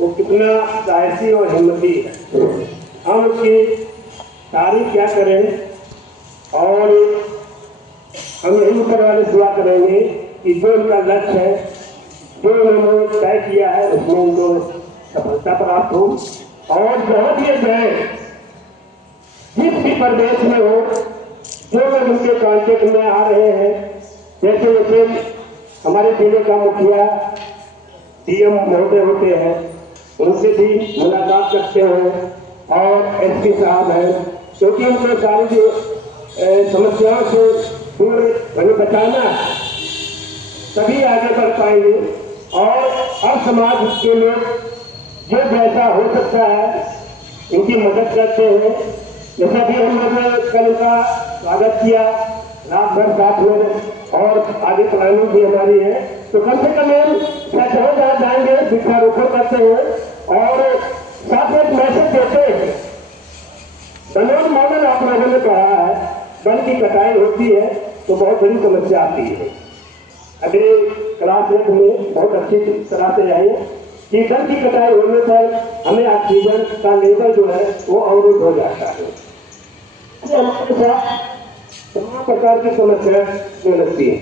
वो कितना साहसी और हिम्मती है। हम उसकी तारीफ क्या करें, और हम यही ऊपर वाले दुआ करेंगे कि जो उनका लक्ष्य है, जो उन्होंने तय किया है, उसमें उनको सफलता प्राप्त हो। और जहाँ भी जाए, जिस भी प्रदेश में हो, जो लोग उनके कांटेक्ट में आ रहे हैं, जैसे जैसे हमारे जिले का मुखिया डीएम महोदय होते हैं, उनसे भी मुलाकात करते हैं, और एसपी साहब हैं, क्योंकि उनको सारी जो समस्याओं से दूर हमें बचाना है, तभी आगे बढ़ पाएंगे। और अब समाज के लोग जो जैसा हो सकता है इनकी मदद करते हैं। जैसा भी हम लोग कल का स्वागत किया रात भर साथ में, और आगे प्लानिंग भी हमारी है, तो कम से कम हम 6,000 जाएंगे, वृक्षारोपण करते हैं और साथ में एक मैसेज देते हैं। बनोन मॉडल आप लोगों ने कहा है, वन की कटाई होती है तो बहुत बड़ी समस्या आती है। अभी क्लास 1 में बहुत अच्छी तरह से जाइए कि वन की कटाई होने पर हमें ऑक्सीजन का लेवल जो है वो अवरुद्ध हो जाता है। हमारे साथ तमाम प्रकार की समस्या हो लगती है।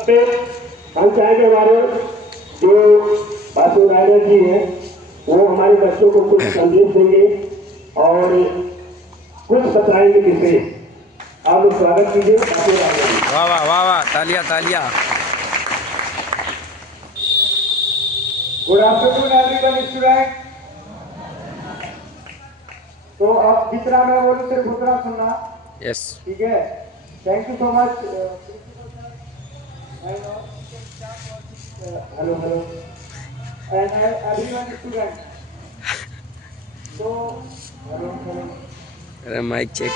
अब हम चाहेंगे हमारे जो बासु राइडर जी हैं वो हमारे बच्चों को कुछ संदेश देंगे और कुछ बताएंगे विशेष। आप लोग स्वागत कीजिए बासु राइडर। वाह वाह वाह वाह, तालियां तालियां। Good afternoon everyone student. तो आप जिस तरह मैं बोलूँ सिर्फ उतना सुनना, यस। ठीक है? Thank you so much. Hello hello and everyone student. तो हेलो हेलो, अरे mic check.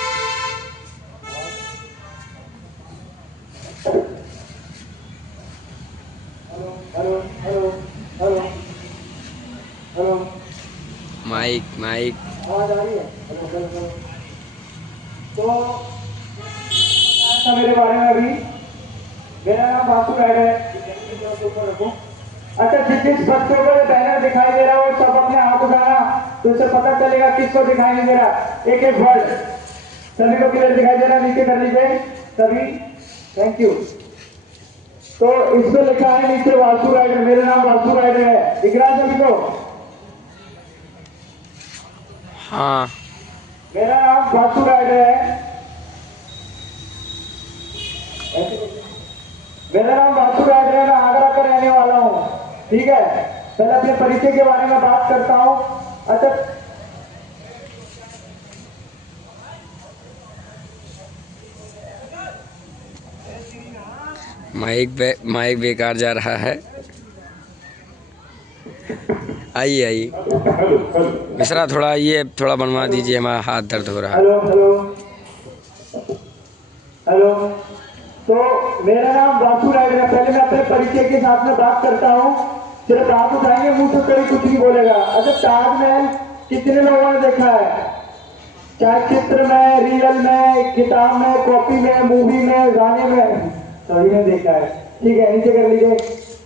Hello hello hello hello hello, mic mic. आवाज आ रही है? Hello hello hello. तो मेरे बारे में अभी, मेरा नाम बासु राइडर है। अच्छा, जिस बच्चों को ये बैनर दिखाई दे रहा है वो सब अपने हाथ उठाना, तो इससे पता चलेगा किसको दिखाई नहीं दे रहा। एक एक वर्ड सभी को क्लियर दिखाई दे रहा है, नीचे कर लीजिए सभी। Thank you. तो इसमें लिखा है नीचे बासु राइडर, मेरा नाम बासु राइडर है, दिख रहा है सभी को? हाँ, मेरा नाम बासु राइडर है। मेरा नाम बासु राइडर है, मैं आगरा का रहने वाला हूँ, ठीक है? पहले अपने परिचय के बारे में बात करता हूँ। अच्छा, माइक बेकार जा रहा है। आइए आइए मिश्रा, थोड़ा ये थोड़ा बनवा दीजिए, हमारा हाथ दर्द हो रहा है। Hello hello hello. तो मेरा नाम बासु राइडर है। पहले मैं अपने परिचय के साथ में बात करता हूँ। सिर्फ हाथ उठाएंगे, मुंह से कभी कुछ नहीं बोलेगा। अच्छा, ताजमहल कितने लोगों ने देखा है? चाहे चित्र में, रियल में, किताब में, कॉपी में, मूवी में, गाने में, सभी ने देखा है, ठीक है? नीचे कर लीजिए।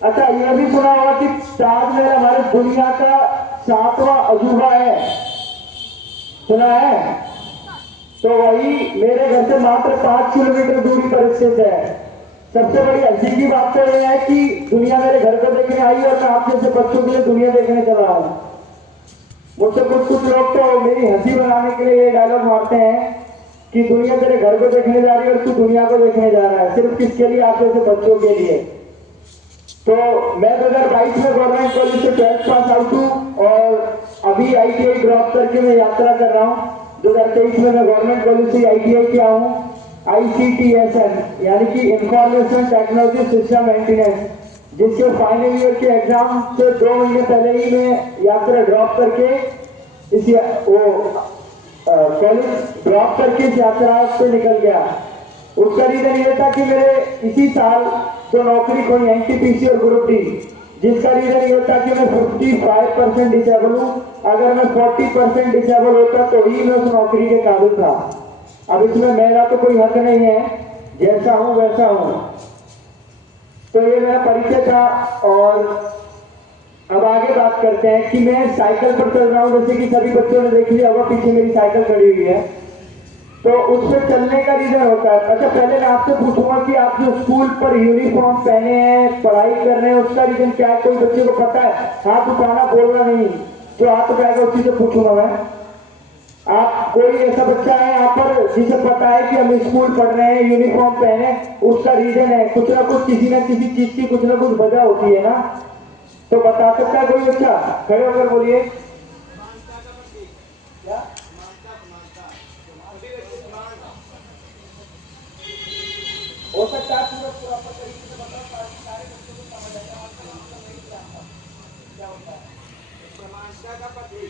अच्छा, यह भी सुना होगा कि ताजमहल हमारे दुनिया का 7वां अजूबा है, सुना है? तो वही मेरे घर से मात्र 5 किलोमीटर दूरी पर स्थित है। सबसे बड़ी हंसी की बात तो यह है कि दुनिया मेरे घर को देखने आई और मैं आप जैसे बच्चों के लिए दुनिया देखने चला रहा हूँ। मुझसे कुछ लोग तो मेरी हंसी बनाने के लिए ये डायलॉग मारते हैं कि दुनिया तेरे घर को देखने जा रही है और तू दुनिया को देखने जा रहा है। सिर्फ किसके लिए? आप जैसे बच्चों के लिए। तो मैं 2022 में गवर्नमेंट कॉलेज से 12th पास आउट हूँ और अभी ITI ड्रॉप करके मैं यात्रा कर रहा हूँ। 2023 में मैं गवर्नमेंट कॉलेज से ITI किया हूँ, ICTSM यानी कि इंफॉर्मेशन टेक्नोलॉजी सिस्टम मेंटेनेंस, जिसके फाइनल ईयर के एग्जाम से 2 महीने पहले ही मैं यात्रा ड्रॉप करके इस कॉलेज ड्रॉप करके इस यात्रा से निकल गया। उसका रीजन ये था कि मेरे इसी साल जो नौकरी खोई NTPC और ग्रुप डी, जिसका रीजन ये था कि मैं 55% डिसेबल हूँ। अगर मैं 40% डिसेबल होता तो ही मैं उस नौकरी के काबिल था। अब इसमें मेरा तो कोई हक नहीं है, जैसा हूँ वैसा हूँ। तो ये मेरा परिचय था। और अब आगे बात करते हैं कि मैं साइकिल पर चल रहा हूँ, जैसे कि सभी बच्चों ने देख लिया होगा, पीछे मेरी साइकिल खड़ी हुई है। तो उस पर चलने का रीजन होता है। अच्छा, पहले मैं आपसे पूछूंगा कि आप जो स्कूल पर यूनिफॉर्म पहने हैं, पढ़ाई कर रहे हैं, उसका रीजन क्या है? कोई बच्चे को पता है? हाथ उठाना, बोलना नहीं। जो हाथ उठाएगा उसी से पूछूंगा मैं। आप कोई ऐसा बच्चा है यहाँ पर जिसे पता है कि हम स्कूल पढ़ रहे हैं, यूनिफॉर्म पहने, उसका रीजन है कुछ ना कुछ, किसी ना किसी चीज की कुछ ना कुछ वजह होती है ना? तो बता सकता है कोई बच्चा? खड़े होकर बोलिए। हो सकता है पूरा पूरा तरीके से बताओ ताकि सारे बच्चों को समझ आए। समानता का मतलब नहीं जानता क्या होता है? समानता का पति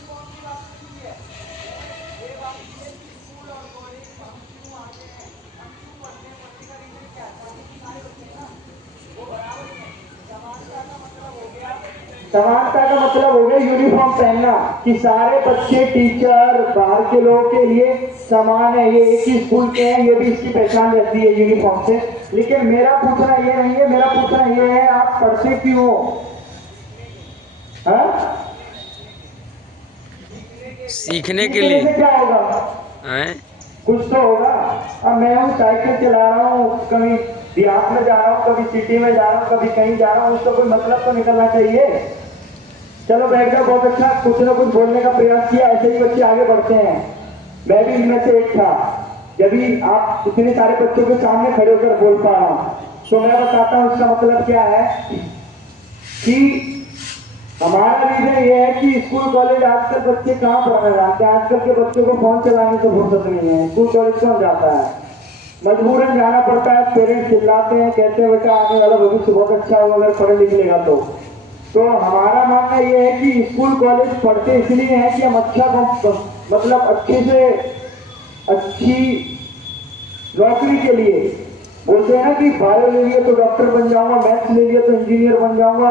यूनिफॉर्म की बात नहीं है। ये बात है कि स्कूल और कॉलेज में हम क्यों आते हैं, हम क्यों पढ़ते हैं, पढ़ने का रीजन क्या है? ताकि सारे बच्चे ना वो बराबर ही हैं। समानता का मतलब हो गया, समानता का मतलब हो गया यूनिफॉर्म पहनना, कि सारे बच्चे, टीचर, बाहर के लोगों के लिए समान है। ये एक ही स्कूल के हैं, ये भी इसकी पहचान रहती है यूनिफॉर्म से। लेकिन मेरा पूछना ये नहीं है, मेरा पूछना ये है आप पढ़ते क्यों हो? हाँ? सीखने के सीखने लिए। से क्या होगा? हैं? कुछ तो होगा। अब मैं हूँ साइकिल चला रहा हूँ, कभी देहात में जा रहा हूँ, कभी सिटी में जा रहा हूँ, कभी कहीं जा रहा हूँ, उसका कोई मतलब तो निकलना चाहिए। चलो बैठ जाओ, बहुत अच्छा, कुछ ना कुछ बोलने का प्रयास किया, ऐसे ही बच्चे आगे बढ़ते हैं। मैं भी इनमें से एक था। जब भी आप इतने सारे बच्चों के सामने खड़े होकर बोल पा रहा हूँ, तो मैं बताता हूँ इसका मतलब क्या है। कि हमारा रीजन ये है कि स्कूल कॉलेज आजकल बच्चे कहाँ पढ़ने जाते हैं? आजकल के बच्चों को फोन चलाने से फुर्सत नहीं है। स्कूल कॉलेज कौन जाता है? मजबूरन जाना पड़ता है। पेरेंट्स चिल्लाते हैं, कहते हैं बेटा आने वाला भविष्य बहुत अच्छा होगा अगर पढ़े लिख लेगा तो हमारा मानना यह है कि स्कूल कॉलेज पढ़ते इसलिए है कि हम अच्छा, मतलब अच्छे से अच्छी नौकरी के लिए। बोलते हैं ना कि बायो ले लिया तो डॉक्टर बन जाऊंगा, मैथ्स ले लिया तो इंजीनियर बन जाऊंगा,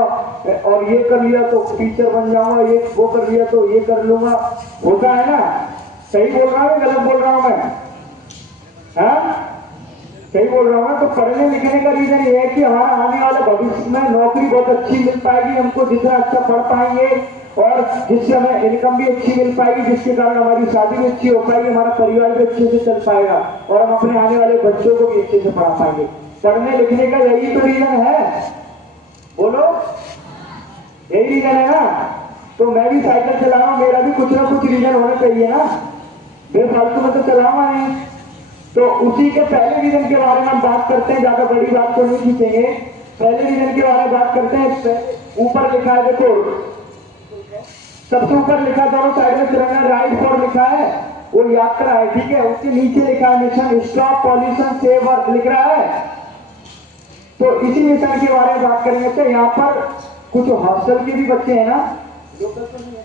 और ये कर लिया तो टीचर बन जाऊंगा, ये वो कर लिया तो ये कर लूंगा। होता है ना? सही बोल रहा हूँ, गलत बोल रहा हूं मैं? हाँ, सही बोल रहा हूँ। तो पढ़ने लिखने का रीजन ये है कि हमारा आने वाले भविष्य में नौकरी बहुत अच्छी मिल पाएगी हमको, जितना अच्छा पढ़ पाएंगे, और जिससे हमें इनकम भी अच्छी मिल पाएगी, जिसके कारण हमारी शादी भी अच्छी हो पाएगी, हमारा परिवार भी अच्छे से चल पाएगा, और हम अपने आने वाले बच्चों को भी अच्छे से पढ़ा पाएंगे। पढ़ने लिखने का यही तो रीजन है। बोलो, यही रीजन है ना? तो मैं भी साइकिल चला रहा हूँ, मेरा भी कुछ ना कुछ रीजन होना चाहिए ना? बेफालतू में तो चलाऊंगा नहीं। तो उसी के पहले रीजन के बारे में हम बात करते हैं, ज्यादा बड़ी बात को नहीं खींचेंगे। पहले रीजन के बारे में बात करते हैं। ऊपर लिखा है, देखो सबसे ऊपर लिखा, दोनों साइड में तिरंगा, राइट फॉर लिखा है, वो यात्रा है, ठीक है। उसके नीचे लिखा है mission stop pollution save earth लिख रहा है। तो इसी मिशन के बारे में बात करेंगे। तो यहाँ पर कुछ हॉस्टल के भी बच्चे हैं ना, लोकल तो नहीं है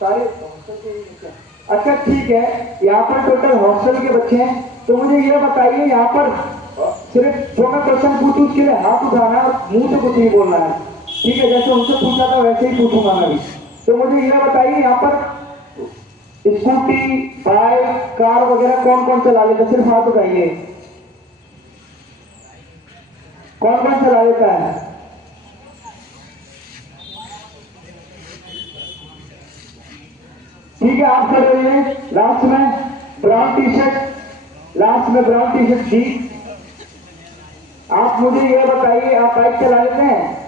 सारे हॉस्टल के ही बच्चे हैं। अच्छा ठीक है, यहाँ पर टोटल हॉस्टल के बच्चे हैं। तो मुझे ये बताइए, यहाँ पर सिर्फ जो मैं क्वेश्चन पूछूं उसके लिए हाथ उठाना है, मुंह से कुछ नहीं बोलना है, ठीक है? जैसे उनसे पूछा था वैसे ही पूछूंगा मैं भी। तो मुझे ये बताइए, यहाँ पर स्कूटी, बाइक, कार वगैरह कौन कौन चला लेता? सिर्फ हाथ उठाइए, कौन कौन चला लेता है? ठीक है, आप खड़े रहिए। लास्ट में ब्राउन टी शर्ट, लास्ट में ब्राउन टी शर्ट ठीक। आप मुझे ये बताइए, आप बाइक चला लेते हैं?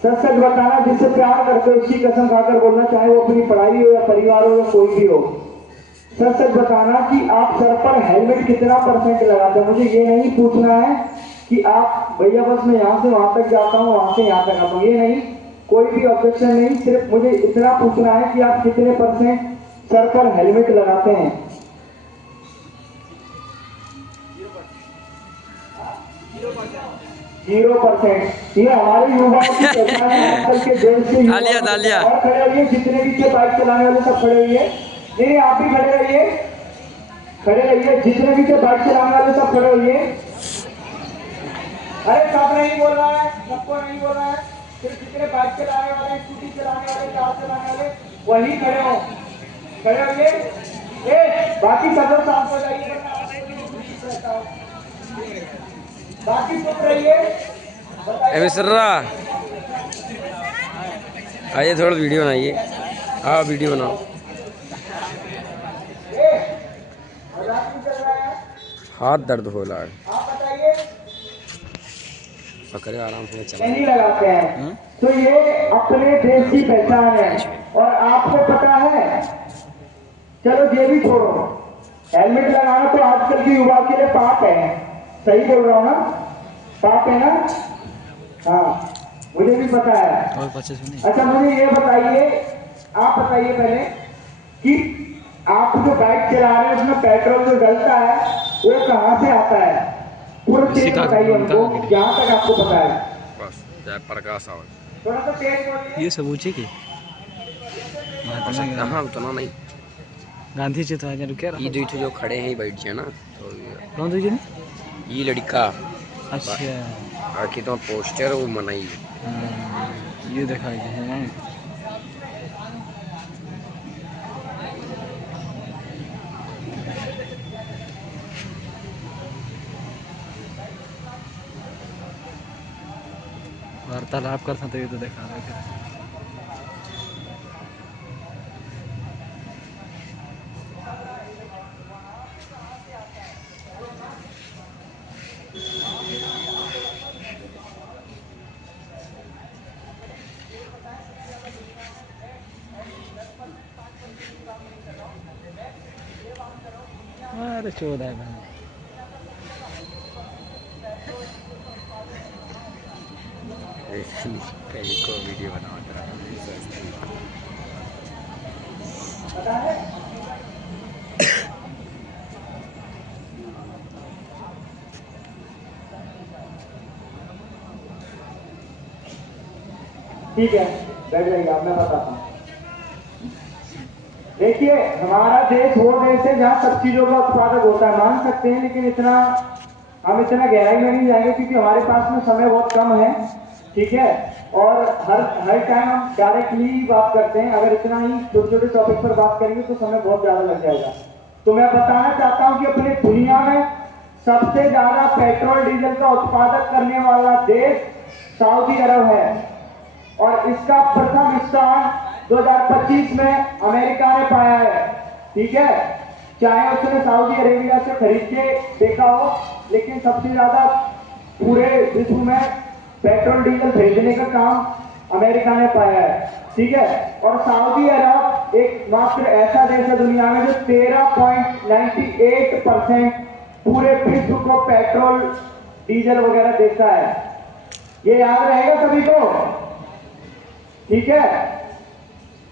सच सच बताना, जिससे प्यार करते हो उसकी कसम खाकर बोलना, चाहे वो अपनी पढ़ाई हो या परिवार हो या कोई भी हो। सच सच बताना कि आप सर पर हेलमेट कितना % लगाते हैं। मुझे ये नहीं पूछना है कि आप भैया बस मैं यहाँ से वहां तक जाता हूँ, वहां से यहाँ तक आता हूँ, ये नहीं, कोई भी ऑब्जेक्शन नहीं। सिर्फ मुझे इतना पूछना है कि आप कितने % सर पर हेलमेट लगाते हैं। 0%। ये हमारे युवाओं की पहचान है, आजकल के देश के युवा। तालियां तालियां। और खड़े रहिए, जितने भी बाइक चलाने वाले सब खड़े रहिए। नहीं, आप भी खड़े रहिए, खड़े रहिए, जितने भी बाइक चलाने वाले सब खड़े रहिए। अरे सब नहीं बोल रहा है, सबको नहीं बोल रहा है, सिर्फ जितने बाइक चलाने वाले, स्कूटी चलाने वाले, कार चलाने वाले वही खड़े हो। खड़े होइए। बाकी सब लोग शांत हो जाइए, बाकी चुप रहिए। ए मिश्रा आइए थोड़ा वीडियो बनाइए। हाँ वीडियो बनाओ। मजाक नहीं चल रहा है, हाथ दर्द हो रहा है। आप बताइए। पकड़े आराम से चला। नहीं लगाते हैं तो ये अपने देश की पहचान है। और आपको पता है, चलो ये भी छोड़ो, हेलमेट लगाना तो आजकल के युवा के लिए पाप है। सही बोल रहा हूँ ना? पाप है ना? हाँ, मुझे भी पता है। अच्छा मुझे ये बताइए, आप बताइए पहले कि आप जो बाइक चला रहे हैं उसमें पेट्रोल जो डलता है वो कहाँ से आता है? पूरा चीज बताइए हमको, जहाँ तक आपको पता है। बस जय प्रकाश आवाज। थोड़ा सा तेज बोलिए। ये सब ऊँचे की हाँ उतना नहीं। गांधी जी तो आगे क्या ये दो जो खड़े हैं ही बैठ जाए ना तो कौन दीजिए? ये लड़का अच्छा बाकी तो पोस्टर वो मनाई। ये दिखाई है। वार्तालाप करता तो ये तो देखा रहे। अरे 14 है। को वीडियो बना ठीक है, बैठ जाइए, अब मैं बताता हूँ। देखिए, हमारा देश वो देश है जहाँ सब चीजों का उत्पादक होता है, मान सकते हैं, लेकिन हम इतना गहराई में नहीं जाएंगे क्योंकि हमारे पास में समय बहुत कम है। ठीक है, और हर टाइम हम डायरेक्टली बात करते हैं। अगर इतना ही छोटे छोटे टॉपिक पर बात करेंगे तो समय बहुत ज्यादा लग जाएगा। तो मैं बताना चाहता हूँ कि अपनी दुनिया में सबसे ज्यादा पेट्रोल डीजल का उत्पादक करने वाला देश सऊदी अरब है। और इसका प्रथम स्थान 2025 में अमेरिका ने पाया है। ठीक है, चाहे उसने सऊदी अरेबिया से खरीद के देखा हो, लेकिन सबसे ज्यादा पूरे विश्व में पेट्रोल डीजल भेजने का काम अमेरिका ने पाया है। ठीक है, और सऊदी अरब एकमात्र ऐसा देश है दुनिया में जो 13.98% पूरे विश्व को पेट्रोल डीजल वगैरह देता है। ये याद रहेगा सभी को। ठीक है,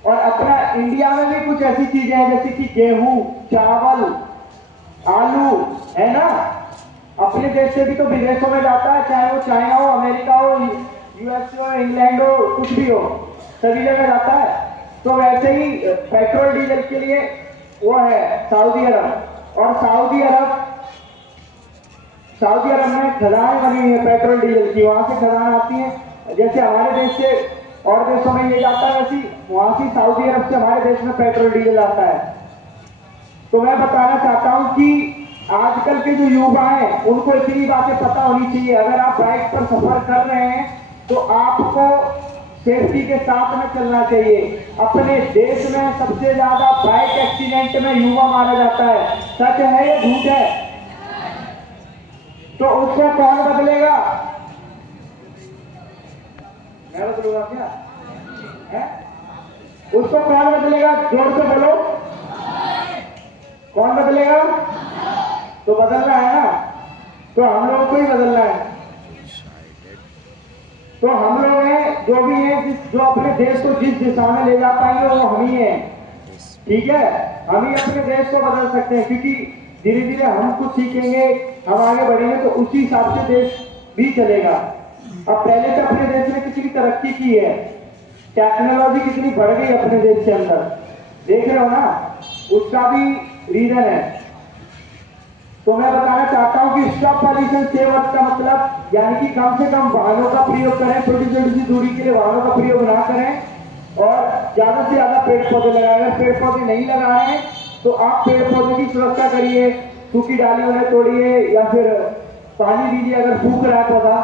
और अपना इंडिया में भी कुछ ऐसी चीजें हैं जैसे कि गेहूं, चावल, आलू, है ना? अपने देश से भी तो विदेशों में जाता है, चाहे वो चाइना हो, अमेरिका हो, यूएसए हो, इंग्लैंड हो, कुछ भी हो, सभी जगह जाता है। तो वैसे ही पेट्रोल डीजल के लिए वो है सऊदी अरब। और सऊदी अरब में खदानें बनी हुई है पेट्रोल डीजल की, वहां से खदान आती है। जैसे हमारे देश से और देशों में ये जाता है, वैसी वहां से सऊदी अरब से हमारे देश में पेट्रोल डीजल आता है। तो मैं बताना चाहता हूं कि आजकल के जो युवा हैं उनको इतनी बातें पता होनी चाहिए। अगर आप बाइक पर सफर कर रहे हैं तो आपको सेफ्टी के साथ में चलना चाहिए। अपने देश में सबसे ज्यादा बाइक एक्सीडेंट में युवा मारा जाता है, सच है ये झूठ है? तो उसको कौन बदलेगा? मैं बदलूंगा क्या है? उसको कौन बदलेगा? जोर से बोलो, कौन बदलेगा? तो बदलना है ना, तो हम लोगों को ही बदलना है। तो हम लोग हैं जो भी हैं जो अपने देश को जिस दिशा में ले जा पाएंगे वो हम ही हैं। ठीक है, हम ही अपने देश को बदल सकते हैं क्योंकि धीरे धीरे हम कुछ सीखेंगे, हम आगे बढ़ेंगे तो उसी हिसाब से देश भी चलेगा। अब पहले तो अपने देश ने कितनी तरक्की की है, टेक्नोलॉजी कितनी बढ़ गई अपने देश के अंदर, देख रहे हो ना? उसका भी रीजन है। तो मैं बताना चाहता हूं कि स्टॉप पॉल्यूशन सेव अर्थ का मतलब यानी कि कम से कम वाहनों का प्रयोग करें, छोटी छोटी सी दूरी के लिए वाहनों का प्रयोग ना करें। और ज्यादा से ज्यादा पेड़ पौधे लगाएं। अगर पेड़ पौधे नहीं लगा रहे हैं तो आप पेड़ पौधे की सुरक्षा करिए, सूखी डालियों में तोड़िए या फिर पानी दीजिए अगर सूख रहा है पौधा।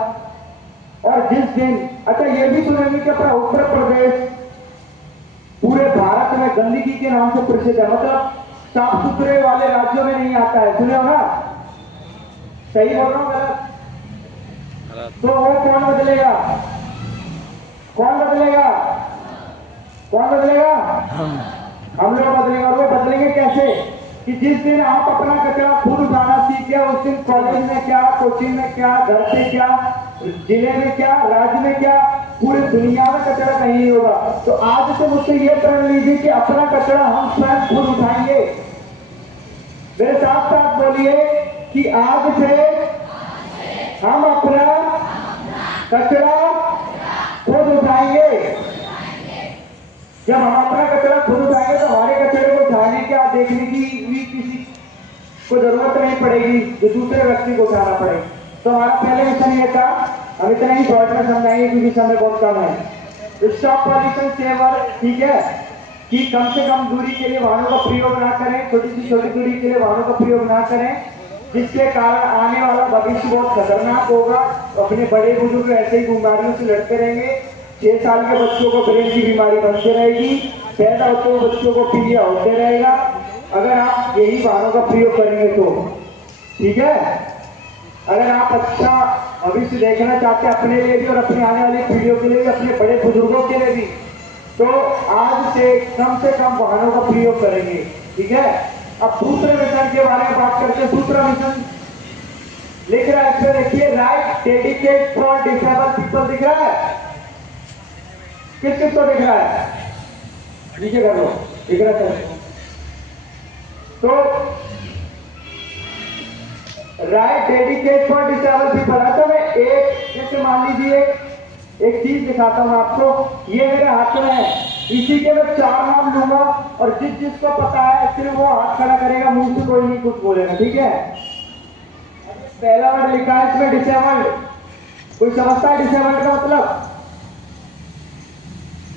और जिस दिन, अच्छा ये भी सुनेंगे कि अपना उत्तर प्रदेश पूरे भारत में गंदगी के नाम से प्रसिद्ध है, मतलब साफ सुथरे वाले राज्यों में नहीं आता है, सुने होगा? सही बोल रहा हूँ गलत? तो वो कौन बदलेगा? कौन बदलेगा? कौन बदलेगा? हम लोग बदलेंगे। और वो बदलेंगे कैसे? कि जिस दिन आप अपना कचरा खुद उठाना सीख गए, उस दिन कॉलेज में क्या, कोचिंग में क्या, घर पे क्या, जिले में क्या, राज्य में क्या, पूरी दुनिया में कचरा कहीं नहीं होगा। तो आज से मुझसे ये प्रण लीजिए कि अपना कचरा हम स्वयं खुद उठाएंगे। मेरे साथ साथ बोलिए कि आज से हम अपना कचरा खुद उठाएंगे। जब हम अपना कचरा खुद उठाएंगे तो हमारे कचरे को उठाने क्या देखने की भी किसी को जरूरत नहीं पड़ेगी, जो दूसरे व्यक्ति को उठाना पड़ेगा। तो हमारा पहले मिशन ये था, हम इतना ही शॉर्ट में समझाएंगे क्योंकि समय बहुत कम है। स्टॉप पॉल्यूशन सेव अर्थ, ठीक है, कि कम से कम दूरी के लिए वाहनों का प्रयोग ना करें, छोटी से छोटी दूरी के लिए वाहनों का प्रयोग ना करें, जिसके कारण आने वाला भविष्य बहुत खतरनाक होगा। अपने बड़े बुजुर्ग ऐसे ही बीमारियों से लड़ते रहेंगे। 6 साल के बच्चों को ब्रेन की बीमारी बनते रहेगी, पैदा होते हुए बच्चों को पीलिया होते रहेगा, अगर आप यही वाहनों का प्रयोग करेंगे तो, ठीक है। अगर आप अच्छा भविष्य देखना चाहते हैं अपने लिए भी और अपने आने वाली पीढ़ियों के लिए भी, अपने बड़े बुजुर्गों के लिए भी, तो आज से कम वाहनों का प्रयोग करेंगे, ठीक है। अब दूसरे मिशन के बारे में बात करते हैं। दूसरा मिशन लिख रहा है, इसमें देखिए, right dedicate for disable people, दिख रहा है? किस किस को दिख रहा है? नीचे कर लो, दिख रहा है? तो right dedicate for disable people. अच्छा मैं एक, जैसे मान लीजिए एक चीज दिखाता हूं आपको, ये मेरे हाथ में है, इसी के मैं 4 नाम लूंगा और जिस जिसको पता है सिर्फ वो हाथ खड़ा करेगा, मुंह से कोई नहीं कुछ बोलेगा, ठीक है। पहला वर्ड लिखा है इसमें डिसेबल्ड, कोई समझता है डिसेबल्ड का मतलब?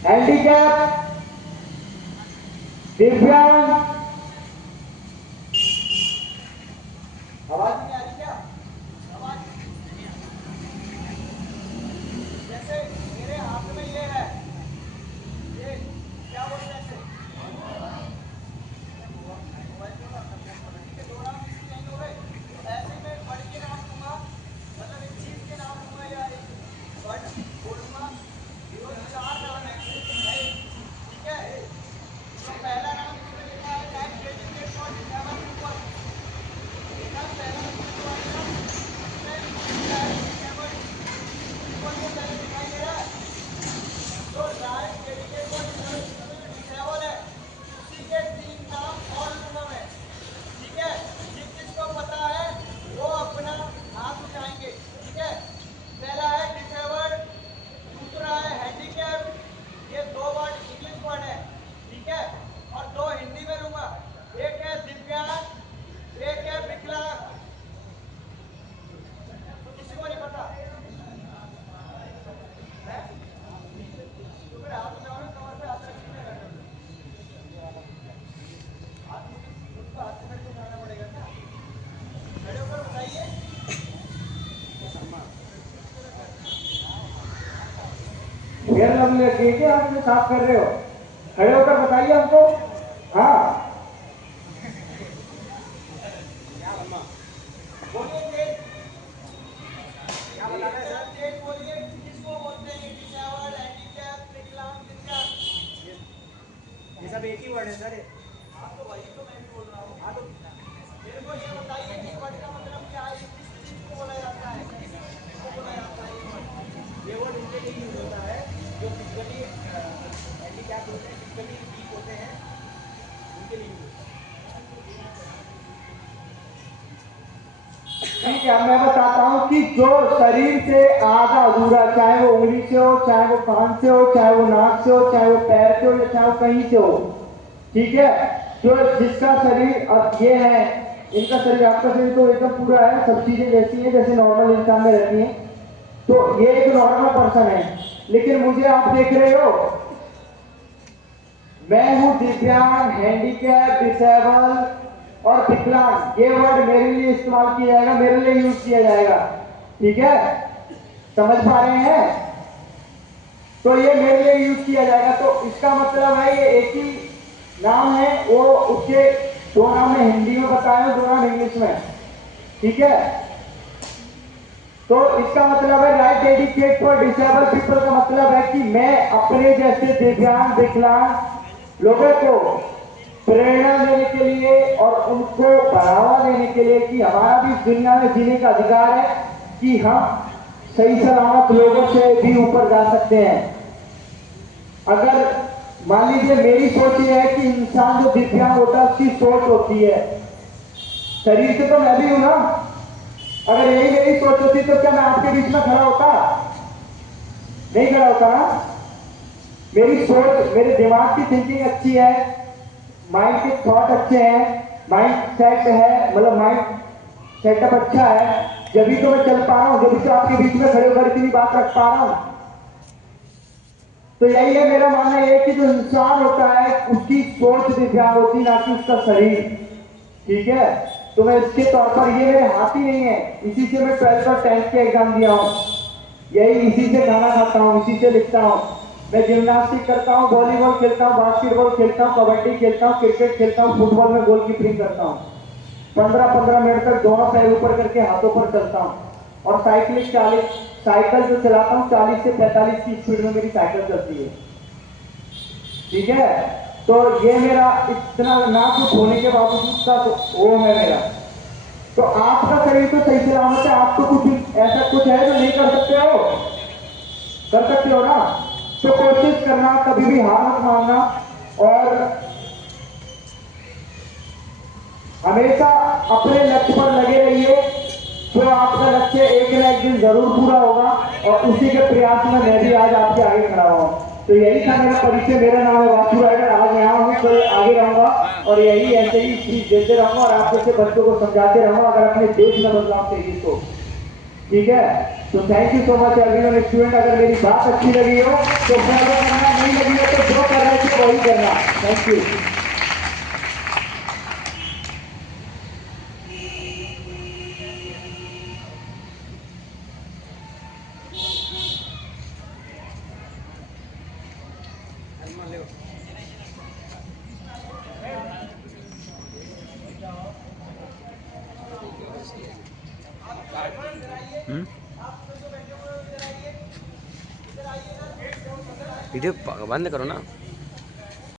हैंडीकैप, दिव्यांग, आवाज नहीं आ रही क्या? आवाज, जैसे मेरे हाथ में ये है, ये क्या बोलते हैं इसे? ऐसे में वर्ड के नाम दूंगा, मतलब एक चीज के नाम दूंगा या एक वर्ड बोलूंगा, जो 4 नाम है, ठीक है। तो पहला नाम इसमें लिखा है right dedicate for disable people. पहला नंबर जो आएगा उसमें डिसेबल पीपल को पहले दिखाई दे रहा है, तो राइट डेडिकेट फॉर डिसेबल है, उसी के 3 नाम और लूंगा मैं, ठीक है। जिसको पता है वो अपना हाथ उठाएंगे, ठीक है। पहला है डिसेबल्ड, दूसरा है हैंडीकैप, ये 2 वर्ड इंग्लिश वर्ड है, ठीक है, और 2 हिंदी में लूंगा, एक है दिव्यांग, एक है विकलांग। किसी को नहीं पता है? तो मेरे हाथ में और कमर पे हाथ रखने में हाथ मुझको हाथ से करके उठाना पड़ेगा क्या? खड़े होकर बताइए। फिर हम ये आप जो साफ कर रहे हो, खड़े होकर बताइए हमको। हाँ बोलिए तेज, क्या बता रहे हैं? तेज बोलिए, किसको बोलते हैं? डिसेबल्ड, हैंडीकैप, विकलांग, दिव्यांग, ये सब एक ही वर्ड है सर। हाँ तो वही तो मैं भी बोल रहा हूँ। हाँ तो मेरे को ये बताइए कि वर्ड का मतलब क्या है, किस चीज को बोला जाता है, किसको बोला जाता है? ये वर्ड उनके लिए यूज होता है जो फिजिकली हैंडीकैप होते हैं, फिजिकली वीक होते हैं, उनके लिए यूज होता है। ठीक है, मैं बताता हूँ कि जो शरीर से आधा अधूरा, चाहे वो उंगली से हो, चाहे वो कान से हो, चाहे वो नाक से हो, चाहे वो पैर से हो, या चाहे वो कहीं से हो, ठीक है, जो जिसका शरीर अब ये है, इनका शरीर, आपका शरीर तो एकदम पूरा है, सब चीजें जैसी हैं जैसे नॉर्मल इंसान में रहती हैं, तो ये एक नॉर्मल पर्सन है। लेकिन मुझे आप देख रहे हो, मैं हूँ दिव्यांग, हैंडीकैप, डिसेबल और विकलांग, ये वर्ड मेरे लिए इस्तेमाल किया जाएगा, मेरे लिए यूज किया जाएगा। ठीक है, समझ पा रहे हैं? तो ये मेरे लिए यूज किया जाएगा, तो इसका मतलब है ये एक ही नाम है, वो उसके दो नाम में हिंदी में बताए, दो नाम इंग्लिश में। ठीक है, तो इसका मतलब है right dedicate for disable people का मतलब है कि मैं अपने जैसे दिव्यांग विकलांग लोगों को प्रेरणा देने के लिए और उनको बढ़ावा देने के लिए कि हमारा भी इस दुनिया में जीने का अधिकार है, कि हम सही सलामत लोगों से भी ऊपर जा सकते हैं। अगर मान लीजिए मेरी सोच ये है कि इंसान जो दिव्यांग होता है उसकी सोच होती है, शरीर से तो मैं भी हूं ना, अगर यही मेरी सोच होती तो क्या मैं आपके बीच में खड़ा होता? नहीं खड़ा होता ना। मेरी सोच, मेरे दिमाग की थिंकिंग अच्छी है, माइंड के थॉट अच्छे हैं, माइंड सेट है, मतलब माइंड सेटअप अच्छा है, जब भी तो मैं चल पा रहा हूं, जब भी तो आपके बीच में खड़े होकर इतनी बात रख पा रहा हूं। तो यही है मेरा मानना, ये कि जो इंसान होता है उसकी सोच दिव्यांग होती, ना कि उसका शरीर। ठीक है, तो मैं इसके तौर पर, ये मेरे हाथ ही नहीं है, इसी से मैं 12th और 10th के एग्जाम दिया हूँ, यही इसी से खाना खाता हूँ, इसी से लिखता हूँ। मैं जिम्नास्टिक करता हूँ, वॉलीबॉल खेलता हूँ, बास्केटबॉल खेलता हूँ, कबड्डी खेलता हूँ, क्रिकेट खेलता हूँ, फुटबॉल में गोलकीपिंग करता हूँ। 15-15 मिनट तक दोनों पैर ऊपर करके हाथों पर चलता हूँ, और साइकिल जो चलाता हूँ 40 से 45 की स्पीड में मेरी साइकिल चलती है। ठीक है, तो ये मेरा इतना ना कुछ होने के बावजूद का तो वो है मेरा। तो आपका शरीर तो सही सलामत है, आप तो कुछ ऐसा कुछ है जो नहीं कर सकते हो? कर सकते हो ना। तो कोशिश करना, कभी भी हार मत मानना, और हमेशा अपने लक्ष्य पर लगे रहिए। तो आपका लक्ष्य एक ना एक दिन जरूर पूरा होगा, और उसी के प्रयास में मैं भी आज आपके आगे खड़ा हुआ। तो यही था मेरा परिचय। मेरा नाम है वासु राइडर, आज यहाँ हूँ, कल आगे रहूंगा, और यही ऐसे ही चीज देते रहूंगा, और आप जैसे बच्चों को समझाते रहूंगा, अगर अपने देश में बदलाव चाहिए तो। ठीक है, तो thank you so much everyone student. अगर मेरी बात अच्छी लगी हो तो फॉलो करना, नहीं लगी हो तो जो कर रहे थे वही करना। Thank you. वीडियो बंद करो ना।